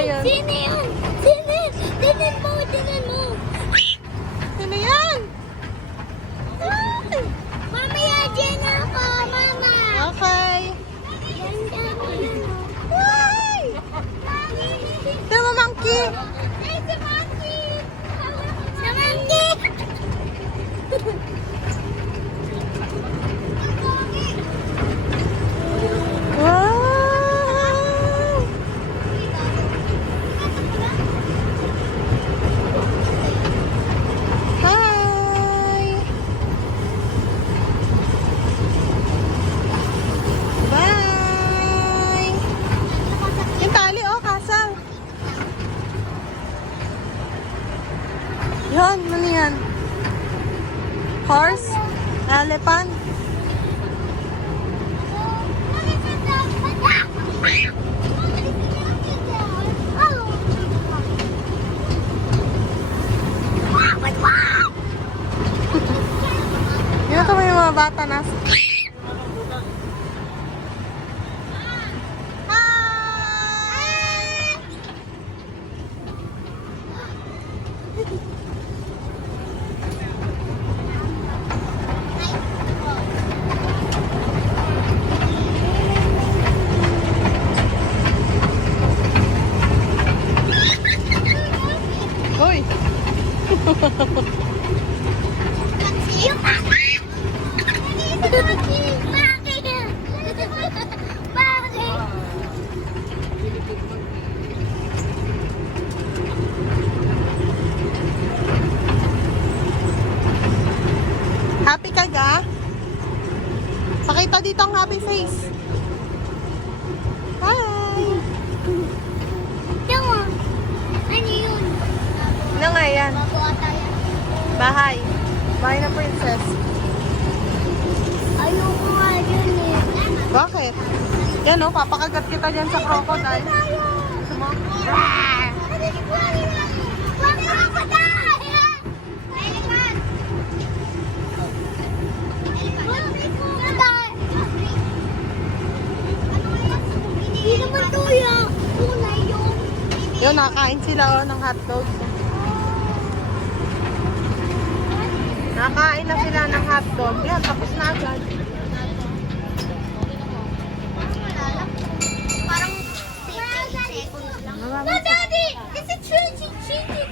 yun? Sino yun? Sino yun? Tingnan mo, tingnan mo. Sino yan? Ay! Mamaya dyan ako, mama. Okay. Ganda mo yun. Ay! Ito mo, monkey. Ay, si Monkey! Si Monkey! Wow! Hi! Bye! Yung tali, oh, kasal. Yan, ano yan? Horse? Elephant? Yun ito may mga bata na. Hoy! Happy ka ga? Pakita dito ang happy face. Hi! Ano nga yan? Bahay. Bahay ng princess. Ayoko nga yun eh. Bakit? Yan o, papakagat kita dyan sa crocodile. Gusto mo? Hindi naman tuya. Tunay yun. Yun, nakain sila o ng hotdog. Nakain na sila ng hotdog. Yan, tapos na agad.